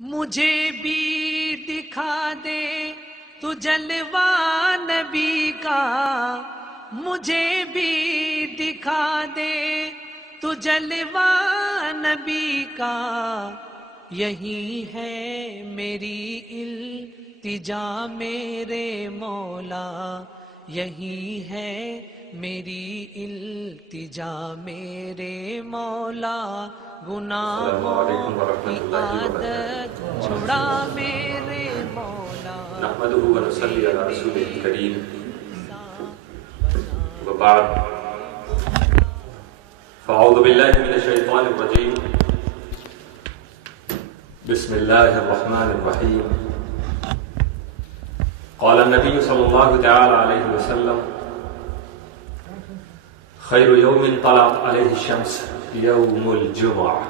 مجھے بھی دکھا دے تو جلوہ نبی کا، مجھے بھی دکھا دے تو جلوہ نبی کا، یہی ہے میری التجا میرے مولا، یہی ہے میری التجا میرے مولا، گناہوں کی عادت چھڑا میرے مولا۔ نحمده ونصلي على رسوله الكريم، وبعد، فاعوذ بالله من الشيطان الرجيم، بسم الله الرحمن الرحيم۔ قال النبي صلى الله تعالى عليه وسلم: خير يوم طلعت عليه الشمس يوم الجمعة،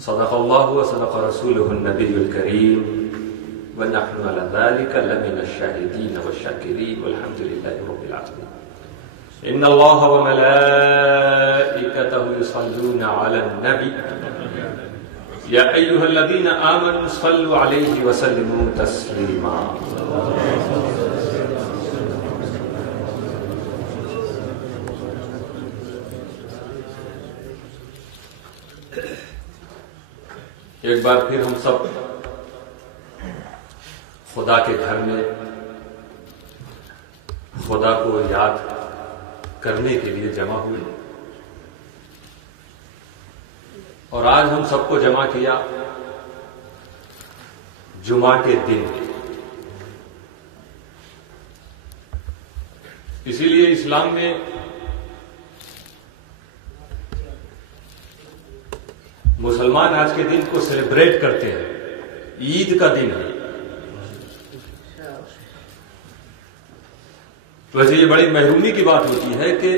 صدق الله وصدق رسوله النبي الكريم، ونحن على ذلك لمن الشاهدين والشاكرين، والحمد لله رب العالمين۔ إن الله وملائكته يصلون على النبي، يا أيها الذين آمنوا صلوا عليه وسلموا تسليما۔ ایک بار پھر ہم سب خدا کے گھر میں خدا کو یاد کرنے کے لیے جمع ہوئے، اور آج ہم سب کو جمع کیا جمعہ کے دن۔ اسی لیے اسلام میں مسلمان آج کے دن کو سیلیبریٹ کرتے ہیں، عید کا دن ہے۔ ویسے یہ بڑی محرومی کی بات ہوتی ہے کہ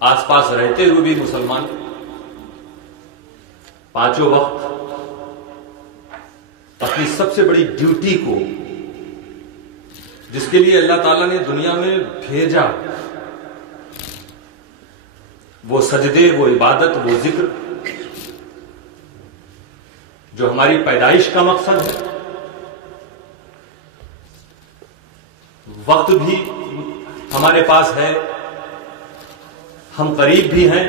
آس پاس رہتے ہوئے بھی مسلمان پانچوں وقت اپنی سب سے بڑی ڈیوٹی کو، جس کے لیے اللہ تعالیٰ نے دنیا میں بھیجا، وہ سجدے، وہ عبادت، وہ ذکر جو ہماری پیدائش کا مقصد ہے، وقت بھی ہمارے پاس ہے، ہم قریب بھی ہیں،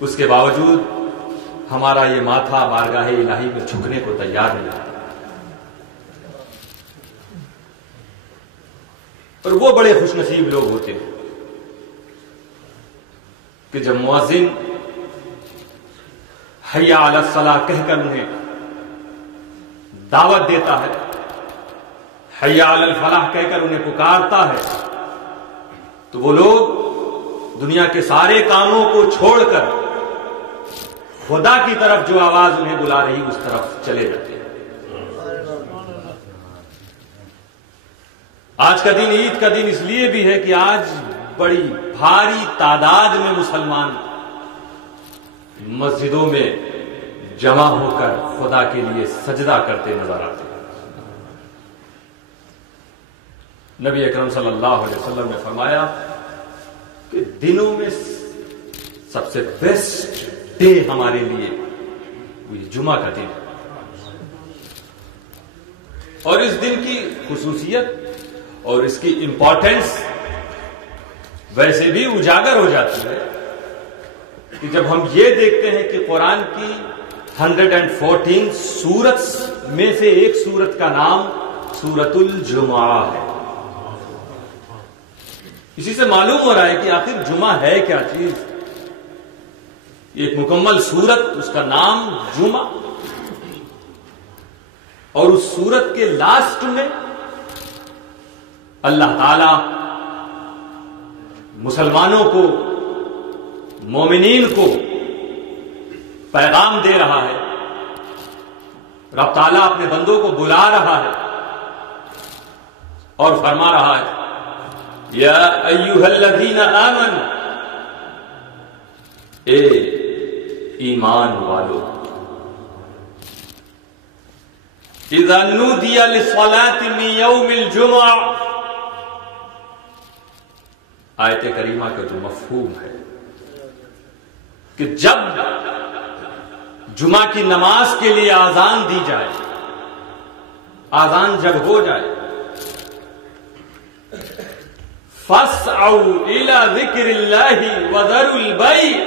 اس کے باوجود ہمارا یہ ماتھا بارگاہ الہی میں جھکنے کو تیار نہیں ہے۔ اور وہ بڑے خوش نصیب لوگ ہوتے ہیں کہ جب مؤذن حی علی الصلاۃ کہہ کر انہیں دعوت دیتا ہے، حی علی الفلاح کہہ کر انہیں پکارتا ہے، تو وہ لوگ دنیا کے سارے کاموں کو چھوڑ کر خدا کی طرف جو آواز انہیں بلا رہی اس طرف چلے جاتے ہیں۔ آج کا دن عید کا دن اس لیے بھی ہے کہ آج بڑی بھاری تعداد میں مسلمان مسجدوں میں جمع ہو کر خدا کے لیے سجدہ کرتے نظر آتے ہیں۔ نبی اکرم صلی اللہ علیہ وسلم نے فرمایا کہ دنوں میں سب سے بیسٹ ڈے ہمارے لیے وہ جمعہ کا دن ہے، اور اس دن کی خصوصیت اور اس کی امپورٹنس ویسے بھی اجاگر ہو جاتی ہے کہ جب ہم یہ دیکھتے ہیں کہ قرآن کی 114 سورت میں سے ایک سورت کا نام سورۃ الجمعہ ہے۔ اسی سے معلوم ہو رہا ہے کہ آخر جمعہ ہے کیا چیز۔ ایک مکمل سورت، اس کا نام جمعہ، اور اس سورت کے لاسٹ میں اللہ تعالی مسلمانوں کو، مومنین کو پیغام دے رہا ہے، رب تعالیٰ اپنے بندوں کو بلا رہا ہے اور فرما رہا ہے: یا ایھا الذین آمنوا، اے ایمان والو، اذا نودی للصلاۃ من یوم الجمعہ، آیت کریمہ کا جو مفہوم ہے کہ جب جمعہ کی نماز کے لیے آذان دی جائے، آذان جب ہو جائے فَاسْعَوْا إِلَى ذِكْرِ اللَّهِ وَذَرُوا الْبَيْعَ،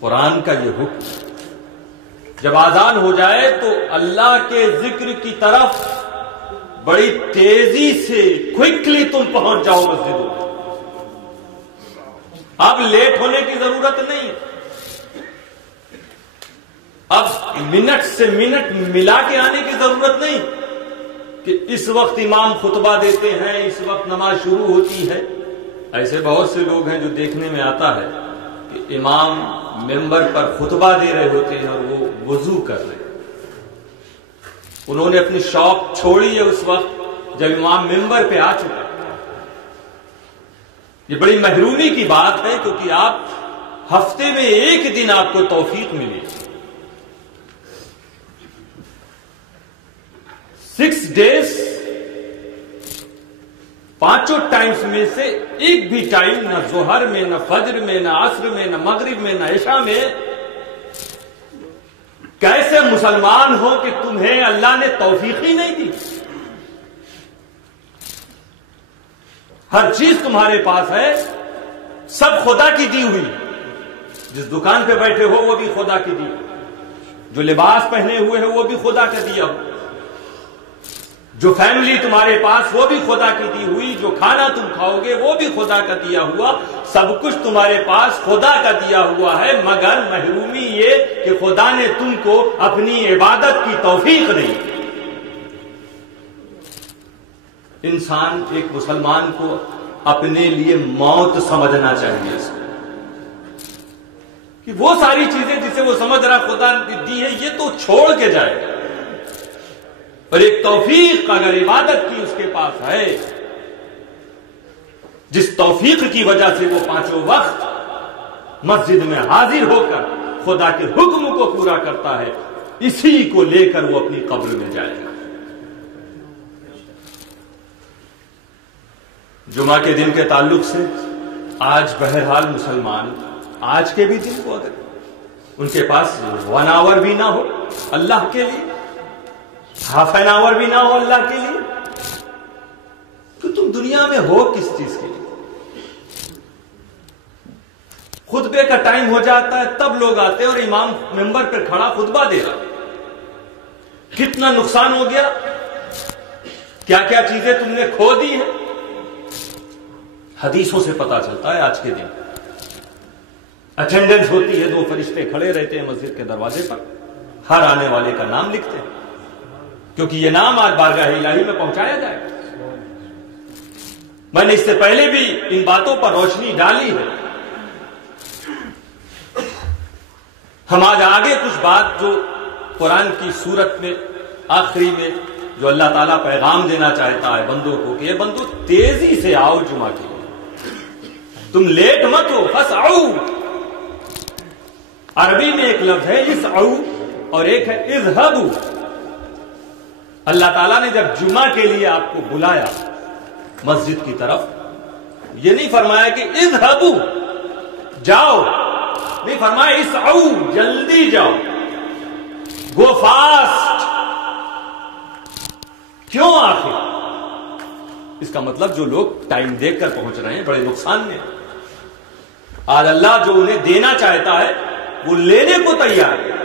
قرآن کا یہ حکم، جب آذان ہو جائے تو اللہ کے ذکر کی طرف بڑی تیزی سے کوئکلی تم پہنچ جاؤ مسجدوں میں۔ اب لیٹ ہونے کی ضرورت نہیں، اب منٹ سے منٹ ملا کے آنے کی ضرورت نہیں کہ اس وقت امام خطبہ دیتے ہیں، اس وقت نماز شروع ہوتی ہے۔ ایسے بہت سے لوگ ہیں جو دیکھنے میں آتا ہے کہ امام ممبر پر خطبہ دے رہے ہوتے ہیں اور وہ وضو کر رہے ہیں۔ انہوں نے اپنی شاپ چھوڑی ہے اس وقت جب امام ممبر پہ آ چکا۔ یہ بڑی محرومی کی بات ہے، کیونکہ آپ ہفتے میں ایک دن آپ کو توفیق ملی، 6 days، 5 ٹائمز میں سے ایک بھی ٹائم نہ ظہر میں، نہ فجر میں، نہ عصر میں، نہ مغرب میں، نہ عشاء میں کیسے مسلمان ہو کہ تمہیں اللہ نے توفیق ہی نہیں دی؟ ہر چیز تمہارے پاس ہے، سب خدا کی دی ہوئی، جس دکان پہ بیٹھے ہو وہ بھی خدا کی دی، جو لباس پہنے ہوئے ہیں وہ بھی خدا کا دیا ہو، جو فیملی تمہارے پاس وہ بھی خدا کی دی ہوئی، جو کھانا تم کھاؤ گے وہ بھی خدا کا دیا ہوا، سب کچھ تمہارے پاس خدا کا دیا ہوا ہے، مگر محرومی یہ کہ خدا نے تم کو اپنی عبادت کی توفیق نہیں دی۔ انسان ایک مسلمان کو اپنے لیے موت سمجھنا چاہیے اس کو، کہ وہ ساری چیزیں جسے وہ سمجھ رہا خدا نے دی ہے یہ تو چھوڑ کے جائے گا، اور ایک توفیق اگر عبادت کی اس کے پاس ہے، جس توفیق کی وجہ سے وہ 5 وقت مسجد میں حاضر ہو کر خدا کے حکم کو پورا کرتا ہے، اسی کو لے کر وہ اپنی قبر میں جائے گا۔ جمعہ کے دن کے تعلق سے آج بہرحال مسلمان آج کے بھی دن کو اگر ان کے پاس 1 hour بھی نہ ہو اللہ کے لیے، ½ an hour بھی نہ ہو اللہ کے لیے، تو تم دنیا میں ہو کس چیز کے لیے؟ خطبے کا ٹائم ہو جاتا ہے تب لوگ آتے ہیں اور امام ممبر پر کھڑا خطبہ دے رہا، کتنا نقصان ہو گیا، کیا کیا چیزیں تم نے کھو دی ہیں۔ حدیثوں سے پتا چلتا ہے آج کے دن اٹینڈنس ہوتی ہے، 2 فرشتے کھڑے رہتے ہیں مسجد کے دروازے پر، ہر آنے والے کا نام لکھتے ہیں، کیونکہ یہ نام آج بارگاہ الہی میں پہنچایا جائے۔ میں نے اس سے پہلے بھی ان باتوں پر روشنی ڈالی ہے۔ ہم آج آگے کچھ بات جو قرآن کی سورت میں آخری میں جو اللہ تعالیٰ پیغام دینا چاہتا ہے بندوں کو کہ یہ بندو تیزی سے آؤ جمعہ کے لیے، تم لیٹ مت ہو، فَاسْعَوْا۔ عربی میں ایک لفظ ہے اسعوا اور ایک ہے اذهبوا۔ اللہ تعالیٰ نے جب جمعہ کے لیے آپ کو بلایا مسجد کی طرف، یہ نہیں فرمایا کہ اذهبوا جاؤ، نہیں فرمایا اسعوا جلدی جاؤ، گو فاسٹ۔ کیوں آخر؟ اس کا مطلب جو لوگ ٹائم دیکھ کر پہنچ رہے ہیں بڑے نقصان میں، آج اللہ جو انہیں دینا چاہتا ہے وہ لینے کو تیار ہے۔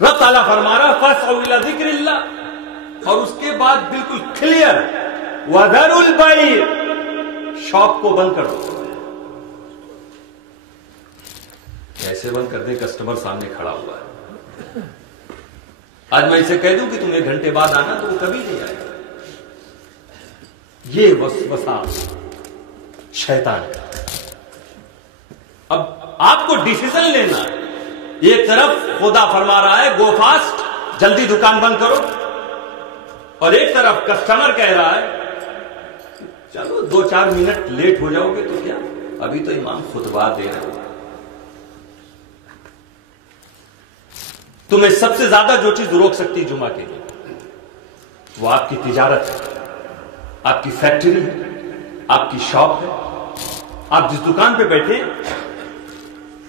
رب تعالیٰ فرما رہا فَاسْعَوْا إِلَى ذِكْرِ اللَّهِ، اور اس کے بعد بالکل کلیئر وَذَرُوا الْبَيْعَ، شاپ کو بند کر دو۔ کیسے بند کر دیں؟ کسٹمر سامنے کھڑا ہوا ہے، آج میں اسے کہہ دوں کہ تم 1 گھنٹے بعد آنا تو وہ کبھی نہیں آئے گا۔ یہ وسوسہ شیطان ہے۔ اب آپ کو ڈیسیزن لینا ہے، ایک طرف خدا فرما رہا ہے گو فاسٹ، جلدی دکان بند کرو، اور ایک طرف کسٹمر کہہ رہا ہے چلو 2-4 منٹ لیٹ ہو جاؤ گے تو کیا، ابھی تو امام خطبہ دے رہے ہو۔ تمہیں سب سے زیادہ جو چیز روک سکتی جمعہ کے لیے وہ آپ کی تجارت ہے، آپ کی فیکٹری ہے، آپ کی شاپ ہے، آپ جس دکان پہ بیٹھے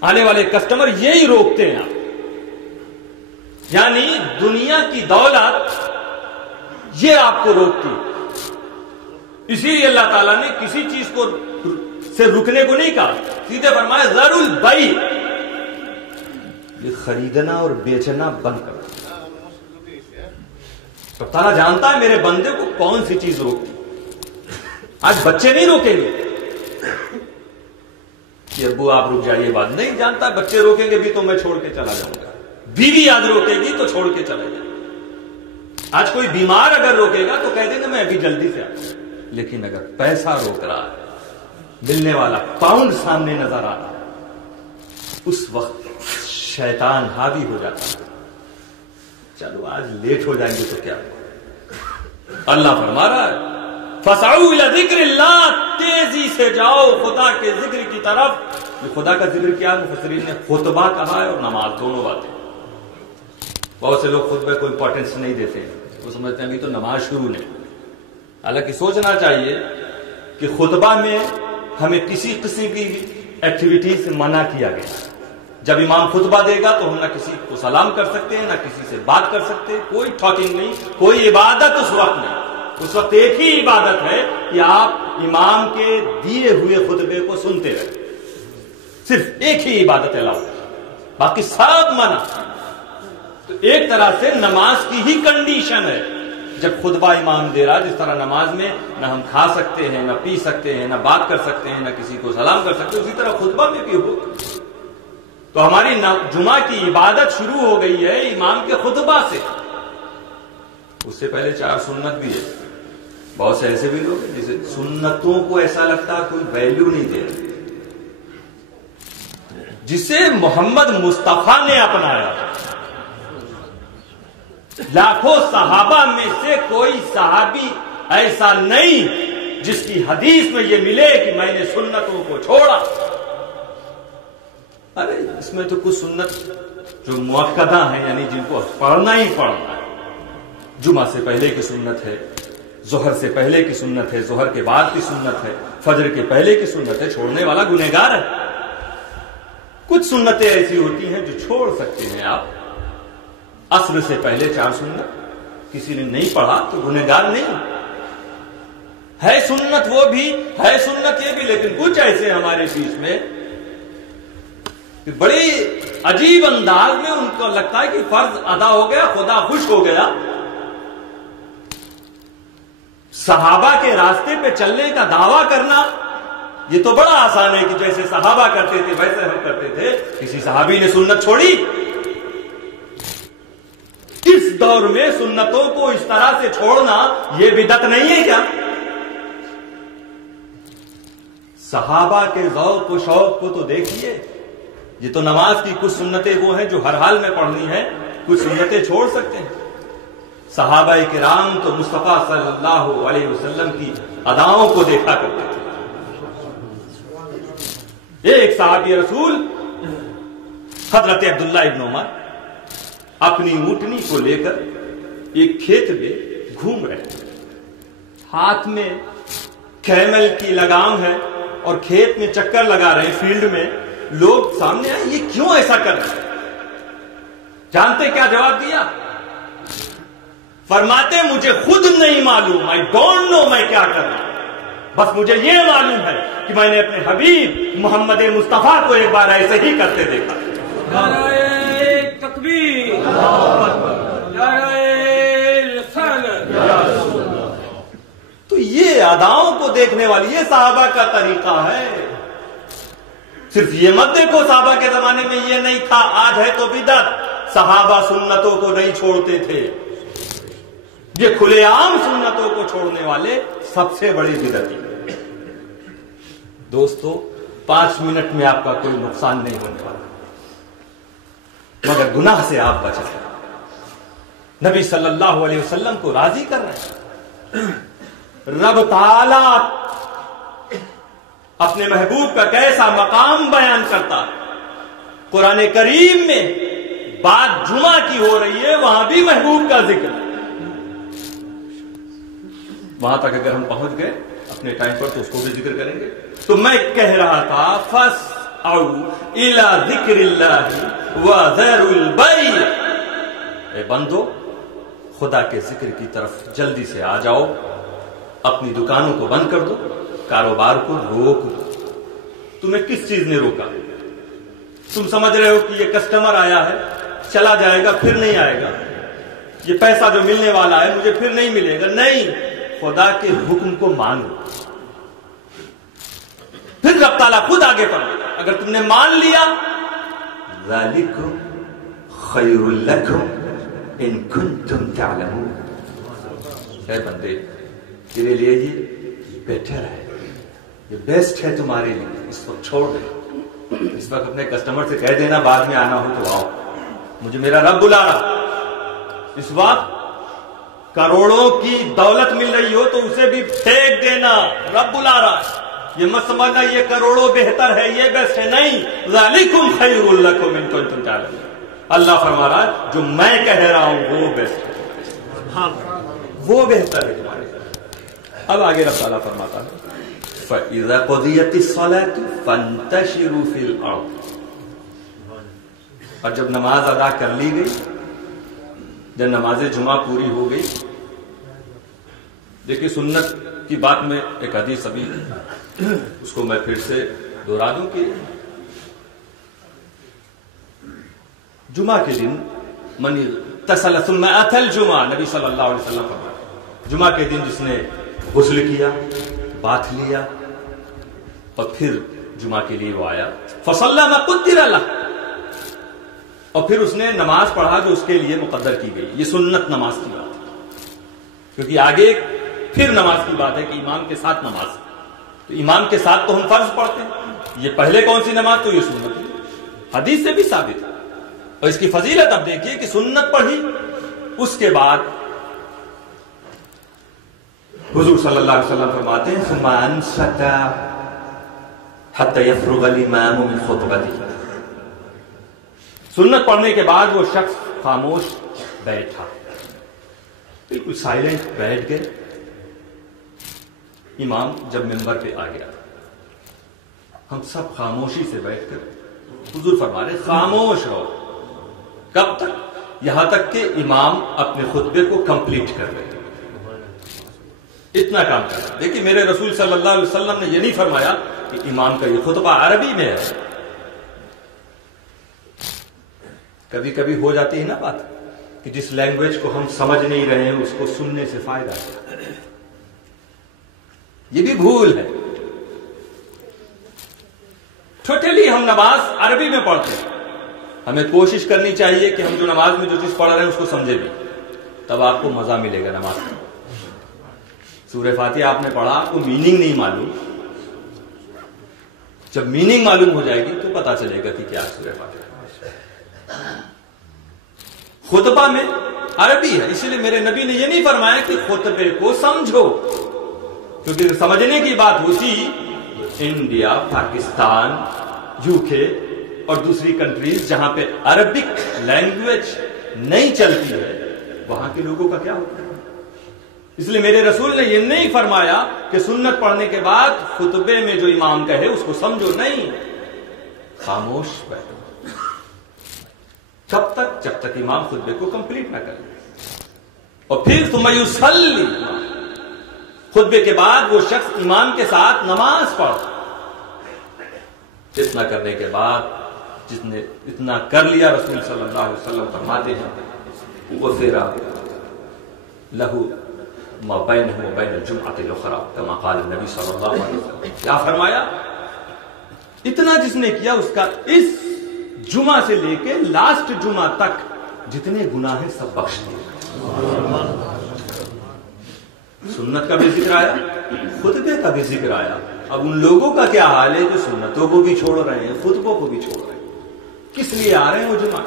آنے والے کسٹمر یہی روکتے ہیں آپ. یعنی دنیا کی دولت یہ آپ کو روکتی. اسی لیے اللہ تعالیٰ نے کسی چیز کو سے رکنے کو نہیں کہا, سیدھے فرمایا ذر البیع, یہ خریدنا اور بیچنا بند کر. تو تعالیٰ جانتا ہے میرے بندے کو کون سی چیز روکتی. آج بچے نہیں روکیں گے کہ ابو آپ رک جائیے, بات نہیں جانتا. بچے روکیں گے بھی تو میں چھوڑ کے چلا جاؤں گا, بیوی یاد روکے گی تو چھوڑ کے چلا جائے. آج کوئی بیمار اگر روکے گا تو کہہ دیں گے میں ابھی جلدی سے آؤں. لیکن اگر پیسہ روک رہا ہے, ملنے والا پاؤنڈ سامنے نظر آ رہا ہے, اس وقت شیطان حاوی ہو جاتا ہے. چلو آج لیٹ ہو جائیں گے تو کیا ہوگا. اللہ فرما رہا ہے فَسَعُوا إِلَى ذِكْرِ اللَّهِ, تیزی سے جاؤ خدا کے ذکر کی طرف. خدا کا ذکر کیا مفسرین نے خطبہ کہا ہے اور نماز, دونوں باتیں. بہت سے لوگ خطبے کو امپورٹنس نہیں دیتے, وہ سمجھتے ہیں ابھی تو نماز شروع نہیں. حالانکہ سوچنا چاہیے کہ خطبہ میں ہمیں کسی قسم کی ایکٹیویٹی سے منع کیا گیا. جب امام خطبہ دے گا تو ہم نہ کسی کو سلام کر سکتے ہیں, نہ کسی سے بات کر سکتے, کوئی ٹاکنگ نہیں, کوئی عبادت اس وقت نہیں. اس وقت ایک ہی عبادت ہے کہ آپ امام کے دیے ہوئے خطبے کو سنتے رہیں. صرف ایک ہی عبادت ہے, باقی سب منع. تو ایک طرح سے نماز کی ہی کنڈیشن ہے جب خطبہ امام دے رہا. جس طرح نماز میں نہ ہم کھا سکتے ہیں, نہ پی سکتے ہیں, نہ بات کر سکتے ہیں, نہ کسی کو سلام کر سکتے ہیں, اسی طرح خطبہ میں بھی ہو. تو ہماری جمعہ کی عبادت شروع ہو گئی ہے امام کے خطبہ سے. اس سے پہلے 4 سنت بھی ہے. بہت سے ایسے بھی لوگ ہیں جسے سنتوں کو ایسا لگتا ہے کوئی ویلیو نہیں دے رہے. جسے محمد مصطفیٰ نے اپنایا, لاکھوں صحابہ میں سے کوئی صحابی ایسا نہیں جس کی حدیث میں یہ ملے کہ میں نے سنتوں کو چھوڑا. ارے اس میں تو کچھ سنت جو مؤکدہ ہیں, یعنی جن کو پڑھنا ہی پڑھنا ہے. جمعہ سے پہلے کی سنت ہے, ظہر سے پہلے کی سنت ہے, ظہر کے بعد کی سنت ہے, فجر کے پہلے کی سنت ہے. چھوڑنے والا گنہگار ہے. کچھ سنتیں ایسی ہوتی ہیں جو چھوڑ سکتے ہیں آپ. عصر سے پہلے 4 سنت کسی نے نہیں پڑھا تو گنہگار نہیں ہے. سنت وہ بھی ہے, سنت یہ بھی. لیکن کچھ ایسے ہمارے بیچ میں بڑے عجیب انداز میں ان کو لگتا ہے کہ فرض ادا ہو گیا, خدا خوش ہو گیا. صحابہ کے راستے پہ چلنے کا دعویٰ کرنا یہ تو بڑا آسان ہے کہ جیسے صحابہ کرتے تھے ویسے ہم کرتے تھے. کسی صحابی نے سنت چھوڑی؟ اس دور میں سنتوں کو اس طرح سے چھوڑنا یہ بدعت نہیں ہے کیا؟ صحابہ کے ذوق و شوق کو تو دیکھیے. یہ تو نماز کی کچھ سنتیں وہ ہیں جو ہر حال میں پڑھنی ہیں, کچھ سنتیں چھوڑ سکتے ہیں. صحابہ کرام تو مصطفیٰ صلی اللہ علیہ وسلم کی اداؤں کو دیکھا کرتے تھے. ایک صحابی رسول حضرت عبداللہ ابن عمر اپنی اونٹنی کو لے کر ایک کھیت میں گھوم رہے ہیں. ہاتھ میں کیمل کی لگام ہے اور کھیت میں چکر لگا رہے ہیں. فیلڈ میں لوگ سامنے آئے, یہ کیوں ایسا کر رہے ہیں؟ جانتے کیا جواب دیا؟ فرماتے مجھے خود نہیں معلوم, I don't know میں کیا کر رہا ہوں. بس مجھے یہ معلوم ہے کہ میں نے اپنے حبیب محمد مصطفیٰ کو ایک بار ایسے ہی کرتے دیکھا. نعرہ تکبیر, نعرہ رسالت. تو یہ اداؤں کو دیکھنے والی یہ صحابہ کا طریقہ ہے. صرف یہ مت دیکھو صحابہ کے زمانے میں یہ نہیں تھا, آج ہے تو بدعت. صحابہ سنتوں کو نہیں چھوڑتے تھے. یہ کھلے عام سنتوں کو چھوڑنے والے سب سے بڑی بدعتی. دوستو 5 منٹ میں آپ کا کوئی نقصان نہیں ہونے والا, مگر گناہ سے آپ بچ جائیں. نبی صلی اللہ علیہ وسلم کو راضی کر رہے ہیں. رب تعالی اپنے محبوب کا کیسا مقام بیان کرتا. قرآن کریم میں بات جمعہ کی ہو رہی ہے, وہاں بھی محبوب کا ذکر. وہاں تک اگر ہم پہنچ گئے اپنے ٹائم پر تو اس کو بھی ذکر کریں گے. تو میں کہہ رہا تھا فَاسْعَوْا إِلَىٰ ذِكْرِ اللَّهِ وَذَرُوا الْبَيْعَ، اے بندو خدا کے ذکر کی طرف جلدی سے آ جاؤ، اپنی دکانوں کو بند کر دو، کاروبار کو روک دو۔ تمہیں کس چیز نے روکا؟ تم سمجھ رہے ہو کہ یہ کسٹمر آیا ہے، چلا جائے گا، پھر نہیں آئے گا، یہ پیسہ جو ملنے والا ہے مجھے پھر نہیں ملے گا۔ نہیں، خدا کے حکم کو مانو، پھر رب تعالیٰ خود آگے فرمائے اگر تم نے مان لیا ذالکم خیر لکم ان کنتم تعلمون، اے بندے تیرے لیے یہ بیٹر ہے، یہ بیسٹ ہے تمہارے لیے، اس وقت چھوڑ دے، اس وقت اپنے کسٹمر سے کہہ دینا بعد میں آنا ہو تو آؤ، مجھے میرا رب بلا رہا۔ اس وقت کروڑوں کی دولت مل رہی ہو تو اسے بھی پھینک دینا، رب بلا رہا ہے، یہ مت سمجھنا یہ کروڑوں بہتر ہے، یہ بیسٹ ہے، نہیں، ذالکم خیر لکم ان کنتم تعلمون، اللہ فرما رہا ہے جو میں کہہ رہا ہوں وہ بیسٹ ہے، ہاں وہ بہتر ہے تمہارے لیے۔ اب آگے رب تعالیٰ فرماتا ہے فَإِذَا قُضِيَتِ الصَّلَاةُ فَانتَشِرُوا فِي الْأَرْضِ، اور جب نماز ادا کر لی گئی، جب نماز جمعہ پوری ہو گئی، دیکھیے سنت کی بات میں ایک حدیث ابھی اس کو میں پھر سے دہرا دوں کہ جمعہ کے دن من اغتسل ثم اتى الجمعہ، نبی صلی اللہ علیہ وسلم فرماتے جمعہ کے دن جس نے غسل کیا، باتھ لیا اور پھر جمعہ کے لیے وہ آیا، فصلى ما قدر له، اور پھر اس نے نماز پڑھا جو اس کے لیے مقدر کی گئی، یہ سنت نماز کی بات ہے، کیونکہ آگے پھر نماز کی بات ہے کہ امام کے ساتھ نماز، تو امام کے ساتھ تو ہم فرض پڑھتے ہیں، یہ پہلے کون سی نماز، تو یہ سنت ہے، حدیث سے بھی ثابت ہے، اور اس کی فضیلت اب دیکھیے کہ سنت پڑھی، اس کے بعد حضور صلی اللہ علیہ وسلم فرماتے ہیں ثم انصت حتى يفرغ الامام من خطبته، سنت پڑھنے کے بعد وہ شخص خاموش بیٹھا، بالکل سائلنٹ بیٹھ گئے، امام جب منبر پہ آ گیا ہم سب خاموشی سے بیٹھ کر، حضور فرما رہے خاموش رہو، کب تک؟ یہاں تک کہ امام اپنے خطبے کو کمپلیٹ کر لے، اتنا کام کرنا۔ دیکھیے میرے رسول صلی اللہ علیہ وسلم نے یہ نہیں فرمایا کہ امام کا یہ خطبہ عربی میں ہے، کبھی کبھی ہو جاتی ہے نا بات کہ جس لینگویج کو ہم سمجھ نہیں رہے ہیں اس کو سننے سے فائدہ ہے، یہ بھی بھول ہے۔ ٹوٹلی ہم نماز عربی میں پڑھتے ہیں، ہمیں کوشش کرنی چاہیے کہ ہم جو نماز میں جو چیز پڑھ رہے ہیں اس کو سمجھے بھی، تب آپ کو مزہ ملے گا نماز میں۔ سورہ فاتحہ آپ نے پڑھا، آپ کو میننگ نہیں معلوم، جب میننگ معلوم ہو جائے گی تو پتا چلے گا کہ کیا سورہ فاتحہ۔ خطبہ میں عربی ہے، اسی لیے میرے نبی نے یہ نہیں فرمایا کہ خطبے کو سمجھو، کیونکہ سمجھنے کی بات ہوتی انڈیا، پاکستان، یو کے اور دوسری کنٹریز جہاں پہ عربک لینگویج نہیں چلتی ہے، وہاں کے لوگوں کا کیا ہوتا ہے؟ اس لیے میرے رسول نے یہ نہیں فرمایا کہ سنت پڑھنے کے بعد خطبے میں جو امام کہے اس کو سمجھو، نہیں، خاموش بیٹھو، کب تک؟ جب تک امام خطبے کو کمپلیٹ نہ کرے، اور پھر ثم یصلی، خطبے کے بعد وہ شخص امام کے ساتھ نماز پڑھ، اتنا کرنے کے بعد جس نے اتنا کر لیا رسول صلی اللہ علیہ وسلم فرماتے ہیں غفر لہ ما بینہ و بین الجمعۃ الاخری کما قال النبی صلی اللہ علیہ وسلم، کیا فرمایا؟ اتنا جس نے کیا اس کا اس جمعہ سے لے کے لاسٹ جمعہ تک جتنے گناہ ہیں سب بخش دیے۔ سنت کا بھی ذکر آیا، خطبے کا بھی ذکر آیا، اب ان لوگوں کا کیا حال ہے جو سنتوں کو بھی چھوڑ رہے ہیں، خطبوں کو بھی چھوڑ رہے ہیں، کس لیے آ رہے ہیں وہ جمعہ؟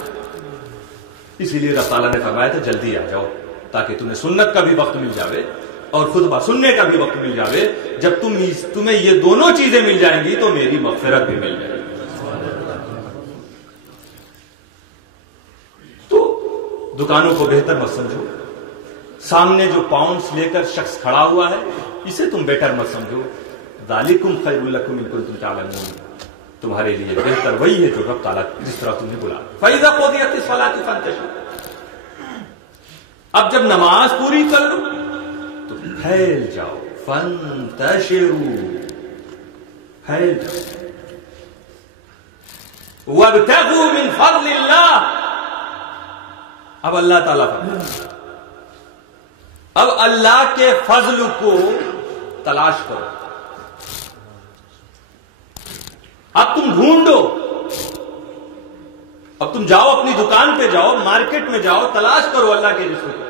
اسی لیے رب تعالیٰ نے فرمایا تھا جلدی آ جاؤ تاکہ تمہیں سنت کا بھی وقت مل جاوے اور خطبہ سننے کا بھی وقت مل جاوے، جب تمہیں یہ دونوں چیزیں مل جائیں گی تو میری مغفرت بھی مل جائے گی۔ تو دکانوں کو بہتر مت سمجھو، سامنے جو پاؤنڈز لے کر شخص کھڑا ہوا ہے اسے تم بیٹر مت سمجھو، ذالکم خیر لکم ان کنتم تعلمون، تمہارے لیے بہتر وہی ہے جو رب تعالیٰ جس طرح تمہیں بلا۔ فَإِذَا قُضِيَتِ الصَّلَاةُ فَانتَشِرُوا، اب جب نماز پوری کر لو تو پھیل جاؤ، فَانتَشِرُوا، پھیل جاؤ، وَابْتَغُوا مِن فَضْلِ اللَّهِ، اب اللہ تعالیٰ فرماتا ہے اب اللہ کے فضل کو تلاش کرو، اب تم ڈھونڈو، اب تم جاؤ اپنی دکان پہ جاؤ، مارکیٹ میں جاؤ، تلاش کرو اللہ کے رزق کو۔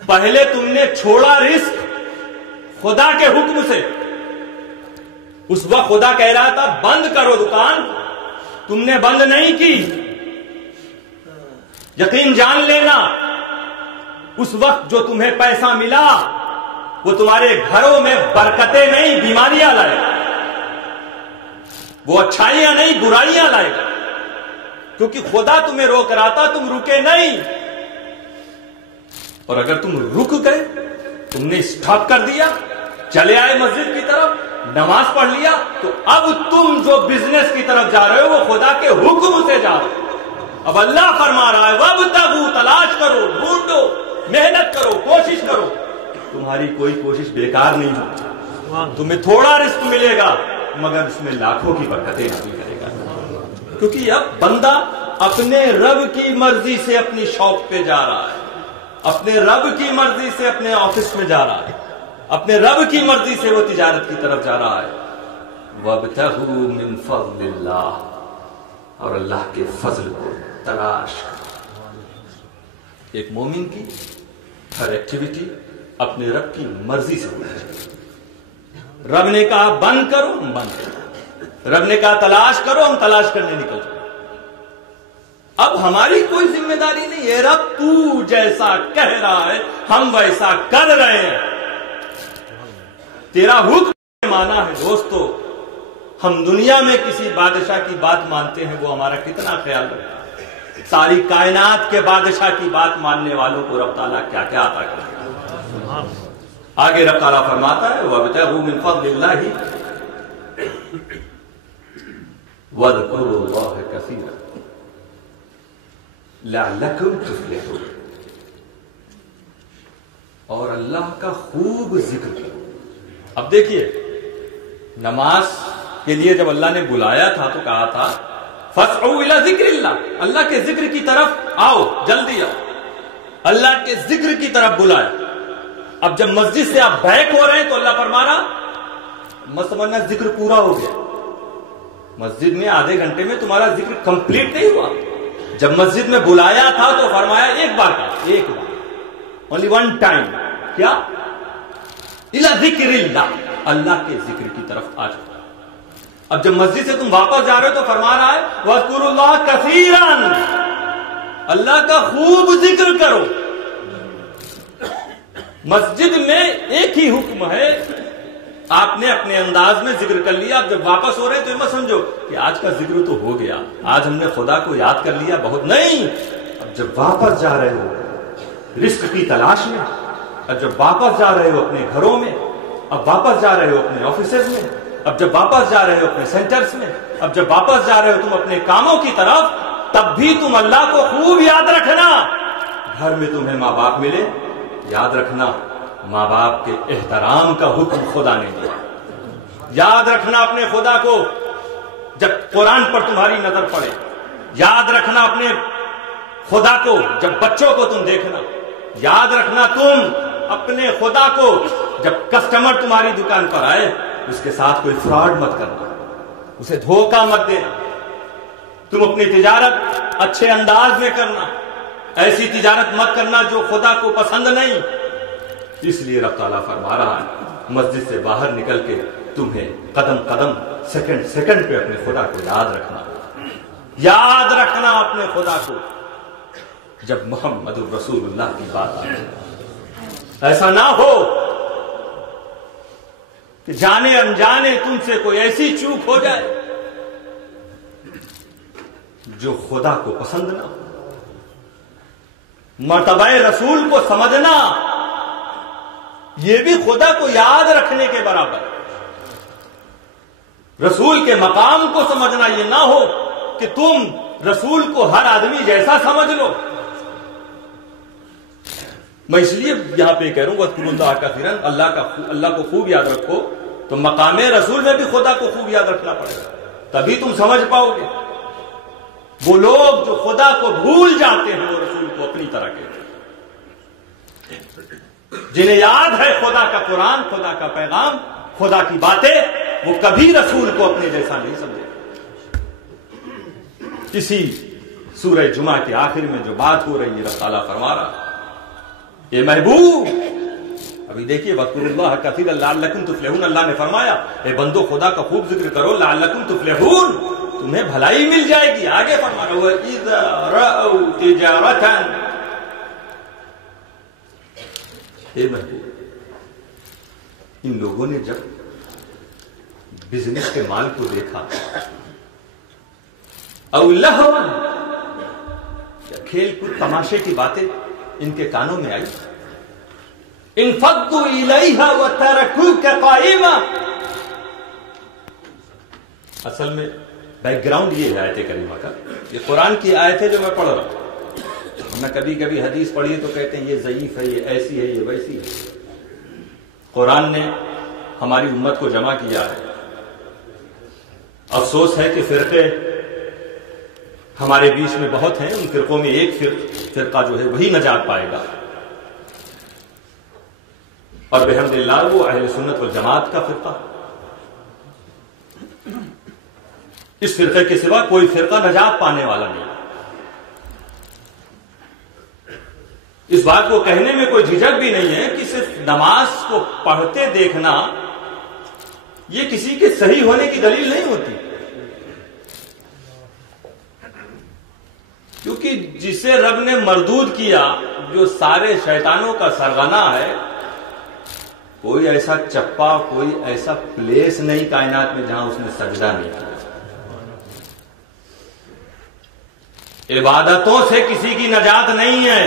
پہلے تم نے چھوڑا رزق خدا کے حکم سے، اس وقت خدا کہہ رہا تھا بند کرو دکان، تم نے بند نہیں کی۔ یقین جان لینا اس وقت جو تمہیں پیسہ ملا وہ تمہارے گھروں میں برکتیں نہیں بیماریاں لائے گا، وہ اچھائیاں نہیں برائیاں لائے گا، کیونکہ خدا تمہیں روک رہا تھا، تم رکے نہیں۔ اور اگر تم رک گئے، تم نے اسٹاپ کر دیا، چلے آئے مسجد کی طرف، نماز پڑھ لیا، تو اب تم جو بزنس کی طرف جا رہے ہو وہ خدا کے حکم سے جا رہے ہو۔ اب اللہ فرما رہا ہے وَابْتَغُوا، تلاش کرو، ڈھونڈو، محنت کرو، کوشش کرو، تمہاری کوئی کوشش بیکار نہیں ہو۔ تمہیں تھوڑا رزق ملے گا مگر اس میں لاکھوں کی برکتیں نصیب کرے گا، کیونکہ اب بندہ اپنے رب کی مرضی سے اپنی شاپ پہ جا رہا ہے، اپنے رب کی مرضی سے اپنے آفس میں جا رہا ہے، اپنے رب کی مرضی سے وہ تجارت کی طرف جا رہا ہے۔ وَابْتَغُوا مِن فَضْلِ اللَّهِ، اور اللہ کے فضل کو تلاش کرو۔ ایک مومن کی ہر ایکٹیویٹی اپنے رب کی مرضی سے ہونی چاہیے۔ رب نے کہا بند کرو، ہم بند کرو، رب نے کہا تلاش کرو، ہم تلاش کرنے نکل جائیں۔ اب ہماری کوئی ذمہ داری نہیں ہے، رب تو جیسا کہہ رہا ہے ہم ویسا کر رہے ہیں، تیرا حکم مانا ہے۔ دوستو، ہم دنیا میں کسی بادشاہ کی بات مانتے ہیں، وہ ہمارا کتنا خیال رکھتا ہے؟ ساری کائنات کے بادشاہ کی بات ماننے والوں کو رب تعالیٰ کیا کیا عطا کرتا ہے۔ آگے رب تعالیٰ فرماتا ہے وَابْتَغُوا مِن فَضْلِ اللَّهِ وَاذْكُرُوا اللَّهَ كَثِيرًا لَعَلَّكُمْ تُفْلِحُونَ، اور اللہ کا خوب ذکر کرو۔ اب دیکھیے، نماز کے لیے جب اللہ نے بلایا تھا تو کہا تھا فَاسْعُوا إِلَى ذِكْرِ اللَّهِ، اللہ کے ذکر کی طرف آؤ، جلدی آؤ، اللہ کے ذکر کی طرف بلایا۔ اب جب مسجد سے آپ بیک ہو رہے ہیں تو اللہ فرما رہا مت سمجھنا ذکر پورا ہو گیا، مسجد میں آدھے گھنٹے میں تمہارا ذکر کمپلیٹ نہیں ہوا۔ جب مسجد میں بلایا تھا تو فرمایا ایک بار کا، ایک بار، only one time، کیا؟ إِلَى ذِكْرِ اللَّهِ، اللہ کے ذکر کی طرف آ جاؤ۔ اب جب مسجد سے تم واپس جا رہے ہو تو فرما رہا ہے وَاذْكُرُوا اللَّهَ كَثِيرًا، اللہ کا خوب ذکر کرو۔ مسجد میں ایک ہی حکم ہے، آپ نے اپنے انداز میں ذکر کر لیا، اب جب واپس ہو رہے ہیں تو یہ مت سمجھو کہ آج کا ذکر تو ہو گیا، آج ہم نے خدا کو یاد کر لیا، بہت نہیں۔ اب جب واپس جا رہے ہو رزق کی تلاش میں، اب جب واپس جا رہے ہو اپنے گھروں میں، اب واپس جا رہے ہو اپنے آفیسز میں، اب جب واپس جا رہے ہو اپنے سینٹرز میں، اب جب واپس جا رہے ہو تم اپنے کاموں کی طرف، تب بھی تم اللہ کو خوب یاد رکھنا۔ گھر میں تمہیں ماں باپ ملے، یاد رکھنا ماں باپ کے احترام کا حکم خدا نے دیا۔ یاد رکھنا اپنے خدا کو جب قرآن پر تمہاری نظر پڑے، یاد رکھنا اپنے خدا کو جب بچوں کو تم دیکھنا، یاد رکھنا تم اپنے خدا کو جب کسٹمر تمہاری دکان پر آئے اس کے ساتھ کوئی فراڈ مت کرنا، اسے دھوکہ مت دینا، تم اپنی تجارت اچھے انداز میں کرنا، ایسی تجارت مت کرنا جو خدا کو پسند نہیں۔ اس لیے رب تعالیٰ فرما رہا ہے مسجد سے باہر نکل کے تمہیں قدم قدم، سیکنڈ سیکنڈ پہ اپنے خدا کو یاد رکھنا، یاد رکھنا اپنے خدا کو جب محمد رسول اللہ کی بات آئے۔ ایسا نہ ہو کہ جانے انجانے تم سے کوئی ایسی چوک ہو جائے جو خدا کو پسند نہ ہو۔ مرتبہ رسول کو سمجھنا یہ بھی خدا کو یاد رکھنے کے برابر. رسول کے مقام کو سمجھنا یہ نہ ہو کہ تم رسول کو ہر آدمی جیسا سمجھ لو. میں اس لیے یہاں پہ کہہ رہا ہوں وَاذْكُرُوا اللَّهَ كَثِيرًا، اللہ کو خوب یاد رکھو. تو مقام رسول میں بھی خدا کو خوب یاد رکھنا پڑے گا، تبھی تم سمجھ پاؤ گے. وہ لوگ جو خدا کو بھول جاتے ہیں وہ رسول کو اپنی طرح کہتے ہیں. جنہیں یاد ہے خدا کا قرآن، خدا کا پیغام، خدا کی باتیں، وہ کبھی رسول کو اپنے جیسا نہیں سمجھے. اسی سورہ جمعہ کے آخر میں جو بات ہو رہی ہے، اللہ تعالیٰ فرما رہا اے محبوب، ابھی دیکھیے وَاذْكُرُوا اللَّهَ كَثِيرًا لَعَلَّكُمْ تُفْلِحُونَ. اللہ نے فرمایا اے بندو خدا کا خوب ذکر کرو، لَعَلَّكُمْ تُفْلِحُونَ، تمہیں بھلائی مل جائے گی. آگے فرما رہا وَإِذَا رَأَوْا تِجَارَةً. اے محبوب، ان لوگوں نے جب بزنس کے مال کو دیکھا، او لہوا، کھیل کود تماشے کی باتیں ان کے کانوں میں آئی، انفضوا الیہا وترکوک قائما. اصل میں بیک گراؤنڈ یہ ہے آیت کریمہ کا، یہ قرآن کی آیت ہے جو میں پڑھ رہا ہوں. ہم نے کبھی کبھی حدیث پڑھی تو کہتے ہیں یہ ضعیف ہے، یہ ایسی ہے، یہ ویسی ہے. قرآن نے ہماری امت کو جمع کیا ہے. افسوس ہے کہ فرقے ہمارے بیچ میں بہت ہیں. ان فرقوں میں ایک فرقہ جو ہے وہی نجات پائے گا، اور بحمداللہ وہ اہل سنت والجماعت کا فرقہ. اس فرقے کے سوا کوئی فرقہ نجات پانے والا نہیں. اس بات کو کہنے میں کوئی جھجک بھی نہیں ہے کہ صرف نماز کو پڑھتے دیکھنا یہ کسی کے صحیح ہونے کی دلیل نہیں ہوتی، کیونکہ جسے رب نے مردود کیا، جو سارے شیطانوں کا سرغنہ ہے، کوئی ایسا چپا، کوئی ایسا پلیس نہیں کائنات میں جہاں اس نے سجدہ نہیں کیا. عبادتوں سے کسی کی نجات نہیں ہے.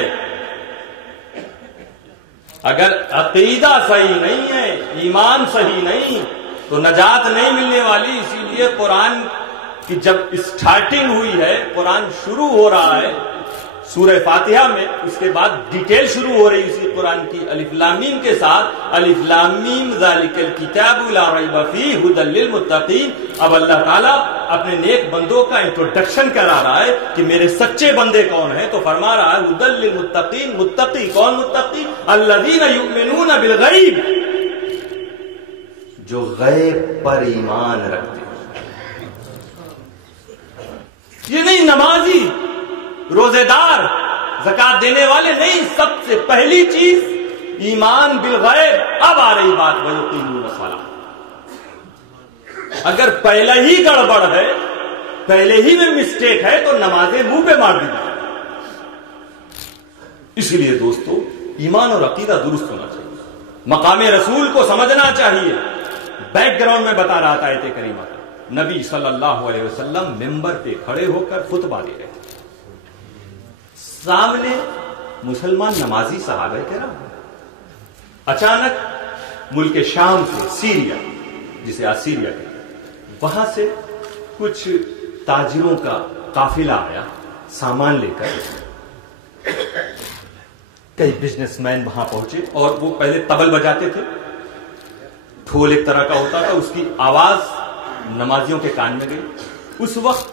اگر عقیدہ صحیح نہیں ہے، ایمان صحیح نہیں، تو نجات نہیں ملنے والی. اسی لیے قرآن کی جب اسٹارٹنگ ہوئی ہے، قرآن شروع ہو رہا ہے سورہ فاتحہ میں، اس کے بعد ڈیٹیل شروع ہو رہی اسی قرآن کی الف لام میم کے ساتھ، الف لام میم ذالک الکتاب لا ریب فیہ ھدی للمتقین. اب اللہ تعالیٰ اپنے نیک بندوں کا انٹروڈکشن کرا رہا ہے کہ میرے سچے بندے کون ہیں. تو فرما رہا ہے ھدی للمتقین. متقی کون؟ متقی الذین یؤمنون بالغیب، جو غیب پر ایمان رکھتے ہیں. یہ نہیں نمازی، روزے دار، زکات دینے والے نہیں. سب سے پہلی چیز ایمان بالغیب. اب آ رہی بات وَيُقِيمُونَ الصَّلَاةَ. اگر پہلے ہی گڑبڑ ہے، پہلے ہی میں مسٹیک ہے، تو نمازیں منہ پہ مار دیجیے. اسی لیے دوستو ایمان اور عقیدہ درست ہونا چاہیے، مقام رسول کو سمجھنا چاہیے. بیک گراؤنڈ میں بتا رہا تھا آیت کریمہ کا، نبی صلی اللہ علیہ وسلم ممبر پہ کھڑے ہو کر خطبہ دے رہے تھے. سامنے مسلمان نمازی صحابہ کرام. اچانک ملک شام سے، سیریا جسے آج سیریا کہتے ہیں، وہاں سے کچھ تاجروں کا قافلہ آیا سامان لے کر. کئی بزنس مین وہاں پہنچے اور وہ پہلے طبل بجاتے تھے. ڈھول ایک طرح کا ہوتا تھا، اس کی آواز نمازیوں کے کان میں گئی. اس وقت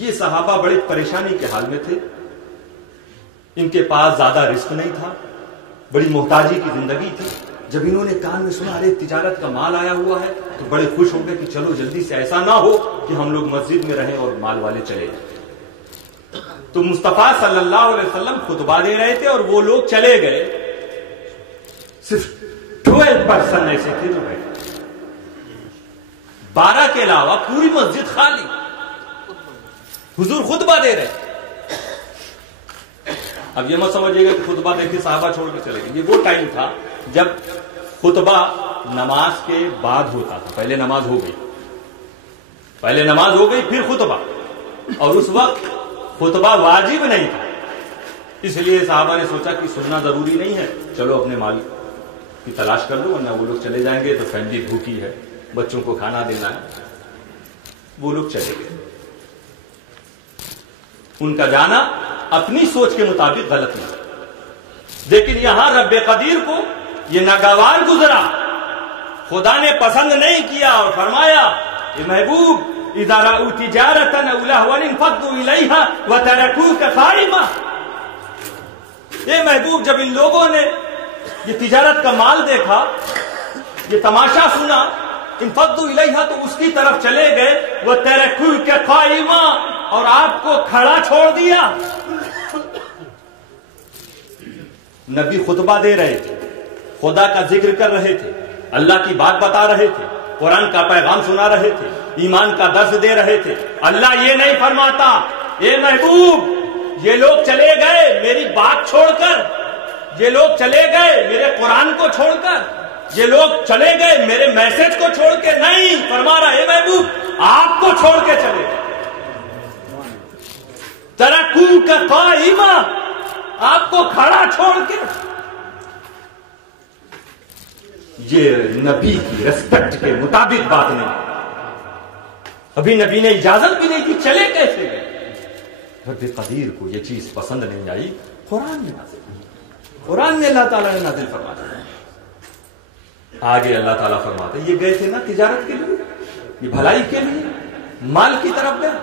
یہ صحابہ بڑی پریشانی کے حال میں تھے. ان کے پاس زیادہ رزق نہیں تھا، بڑی محتاجی کی زندگی تھی. جب انہوں نے کان میں سنا ارے تجارت کا مال آیا ہوا ہے، تو بڑے خوش ہو گئے کہ چلو جلدی سے، ایسا نہ ہو کہ ہم لوگ مسجد میں رہیں اور مال والے چلے جائیں. تو مصطفیٰ صلی اللہ علیہ وسلم خطبہ دے رہے تھے اور وہ لوگ چلے گئے. صرف 12% ایسے تھے جو بیٹھے، 12 کے علاوہ پوری مسجد خالی. حضور خطبہ دے رہے. اب یہ مت سمجھیے گا کہ خطبہ دے کے صحابہ چھوڑ کے چلے گئے. یہ وہ ٹائم تھا جب خطبہ نماز کے بعد ہوتا تھا. پہلے نماز ہو گئی پھر خطبہ. اور اس وقت خطبہ واجب نہیں تھا، اس لیے صحابہ نے سوچا کہ سننا ضروری نہیں ہے، چلو اپنے مال کی تلاش کر لو، ورنہ وہ لوگ چلے جائیں گے تو فیملی بھوکی ہے، بچوں کو کھانا دینا ہے۔ وہ لوگ چلے گئے، ان کا جانا اپنی سوچ کے مطابق غلط نہیں، لیکن یہاں رب قدیر کو یہ ناگوار گزرا، خدا نے پسند نہیں کیا اور فرمایا اے محبوب اذا رأوا تجارة او لهوا انفضوا الیها وترکوک قائما۔ اے محبوب جب ان لوگوں نے یہ تجارت کا مال دیکھا، یہ تماشا سنا، انفضوا الیها تو اس کی طرف چلے گئے، وترکوک قائما اور آپ کو کھڑا چھوڑ دیا۔ نبی خطبہ دے رہے تھے، خدا کا ذکر کر رہے تھے، اللہ کی بات بتا رہے تھے، قرآن کا پیغام سنا رہے تھے، ایمان کا درس دے رہے تھے۔ اللہ یہ نہیں فرماتا اے محبوب یہ لوگ چلے گئے میری بات چھوڑ کر، یہ لوگ چلے گئے میرے قرآن کو چھوڑ کر، یہ لوگ چلے گئے میرے میسج کو چھوڑ کے، نہیں فرما رہا اے محبوب آپ کو چھوڑ کے چلے گئے، ترکوک قائما آپ کو کھڑا چھوڑ کے۔ یہ نبی کی ریسپیکٹ کے مطابق بات نہیں، ابھی نبی نے اجازت بھی نہیں تھی، چلے کیسے گئے؟ رب قدیر کو یہ چیز پسند نہیں آئی، قرآن میں اللہ تعالیٰ نے نازل فرمایا۔ آگے اللہ تعالیٰ فرماتے یہ گئے تھے نا تجارت کے لیے، یہ بھلائی کے لیے، مال کی طرف گئے،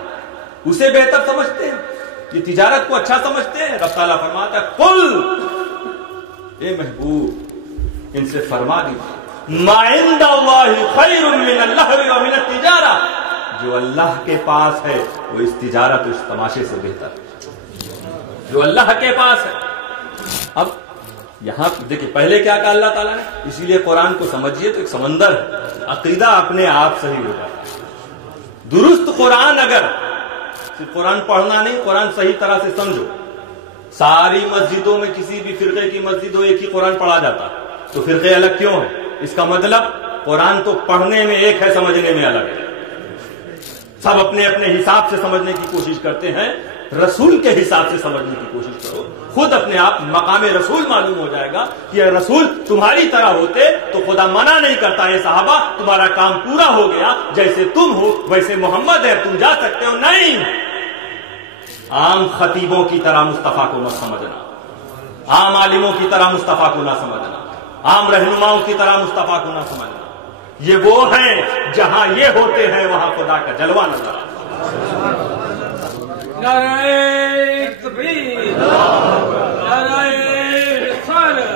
اسے بہتر سمجھتے ہیں، یہ تجارت کو اچھا سمجھتے ہیں۔ رب تعالیٰ فرماتا ہے قل اے محبوب ان سے فرما دیجیے ما عند اللہ خیر من اللہو ومن التجارہ، جو اللہ کے پاس ہے وہ اس تجارت و اس تماشے سے بہتر ہے، جو اللہ کے پاس ہے۔ اب یہاں دیکھیں پہلے کیا کہا اللہ تعالیٰ نے، اسی لیے قرآن کو سمجھیے تو ایک سمندر ہے، عقیدہ اپنے آپ صحیح ہو جاتا ہے۔ درست قرآن، اگر صرف قرآن پڑھنا نہیں، قرآن صحیح طرح سے سمجھو۔ ساری مسجدوں میں کسی بھی فرقے کی مسجد ہو ایک ہی قرآن پڑھا جاتا، تو فرقے الگ کیوں ہیں؟ اس کا مطلب قرآن تو پڑھنے میں ایک ہے، سمجھنے میں الگ ہے۔ سب اپنے اپنے حساب سے سمجھنے کی کوشش کرتے ہیں، رسول کے حساب سے سمجھنے کی کوشش کرو، خود اپنے آپ مقام رسول معلوم ہو جائے گا کہ اگر رسول تمہاری طرح ہوتے تو خدا منع نہیں کرتا ہے صحابہ تمہارا کام پورا ہو گیا، جیسے تم ہو ویسے محمد ہے، تم جا سکتے ہو۔ نہیں، عام خطیبوں کی طرح مصطفیٰ کو مت سمجھنا، عام عالموں کی طرح مصطفیٰ کو نہ سمجھنا، عام رہنماؤں کی طرح مصطفیٰ کو نہ سمجھنا۔ یہ وہ ہیں جہاں یہ ہوتے ہیں وہاں خدا کا جلوہ نظر آتا ہے۔ نعرہ تکبیر، نعرہ رسالت۔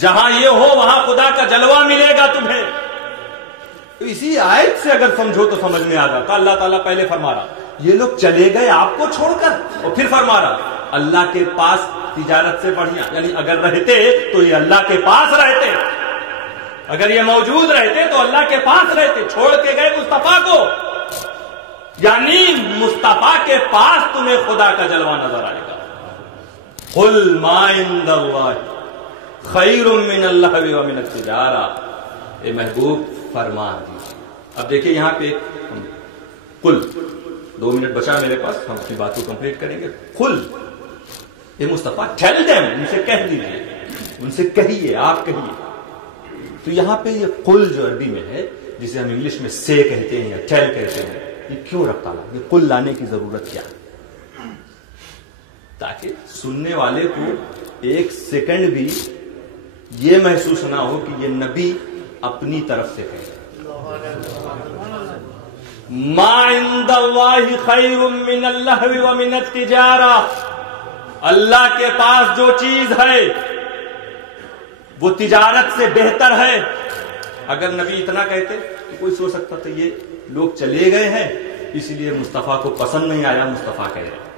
جہاں یہ ہو وہاں خدا کا جلوہ ملے گا تمہیں۔ تو اسی آیت سے اگر سمجھو تو سمجھ میں آ جاتا۔ اللہ تعالیٰ پہلے فرما رہا یہ لوگ چلے گئے آپ کو چھوڑ کر، اور پھر فرما رہا اللہ کے پاس تجارت سے بڑھیا، یعنی اگر رہتے تو یہ اللہ کے پاس رہتے، اگر یہ موجود رہتے تو اللہ کے پاس رہتے، چھوڑ کے گئے مصطفیٰ کو، یعنی مصطفیٰ کے پاس تمہیں خدا کا جلوہ نظر آئے گا۔ قل ما عند اللہ خیر من اللہو ومن التجارہ، اے محبوب فرما دیجیے۔ اب دیکھیں یہاں پہ قل، 2 منٹ بچا میرے پاس، ہم اپنی بات کو کمپلیٹ کریں گے۔ قل اے مصطفیٰ، ٹیل دیم، ان سے کہہ دیجیے، ان سے کہیے، آپ کہیے۔ تو یہاں پہ یہ قل جو عربی میں ہے، جسے ہم انگلش میں سے کہتے ہیں یا ٹیل کہتے ہیں، یہ کیوں رکھتا ہے؟ یہ قل لانے کی ضرورت کیا ہے؟ تاکہ سننے والے کو ایک سیکنڈ بھی یہ محسوس نہ ہو کہ یہ نبی اپنی طرف سے کہے۔ ما عند اللہ خیر من اللہو ومن التجارہ، اللہ کے پاس جو چیز ہے وہ تجارت سے بہتر ہے۔ اگر نبی اتنا کہتے تو کوئی سوچ سکتا تھا یہ لوگ چلے گئے ہیں اس لیے مصطفیٰ کو پسند نہیں آیا، مصطفیٰ کہہ رہے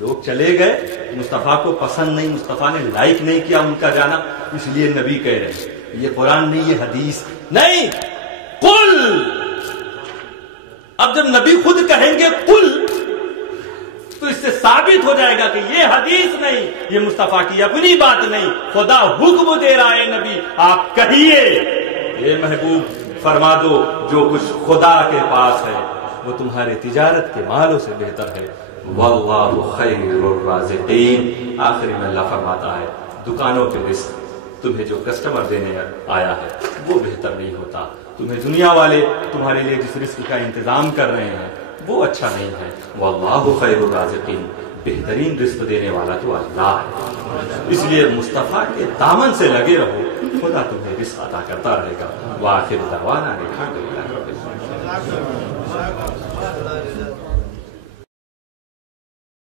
لوگ چلے گئے، مصطفیٰ کو پسند نہیں، مصطفیٰ نے لائک نہیں کیا ان کا جانا، اس لیے نبی کہہ رہے ہیں۔ یہ قرآن نہیں، یہ حدیث نہیں۔ قل، اب جب نبی خود کہیں گے قل تو اس سے ثابت ہو جائے گا کہ یہ حدیث نہیں، یہ مصطفیٰ کی اپنی بات نہیں، خدا حکم دے رہا ہے نبی آپ کہیے اے محبوب فرما دو جو کچھ خدا کے پاس ہے وہ تمہارے تجارت کے مالوں سے بہتر ہے، واللہ خیر الرازقین۔ آخری میں اللہ فرماتا ہے دکانوں کے رزق تمہیں جو کسٹمر دینے آیا ہے وہ بہتر نہیں ہوتا، تمہیں دنیا والے تمہارے لیے جس رزق کا انتظام کر رہے ہیں وہ اچھا نہیں ہے۔ واللہ خیر الرازقین، بہترین رزق دینے والا تو اللہ ہے۔ اس لیے مصطفیٰ کے دامن سے لگے رہو، خدا تمہیں رزق عطا کرتا رہے گا۔ وآخر دعوانا الحمدللہ رب العالمین۔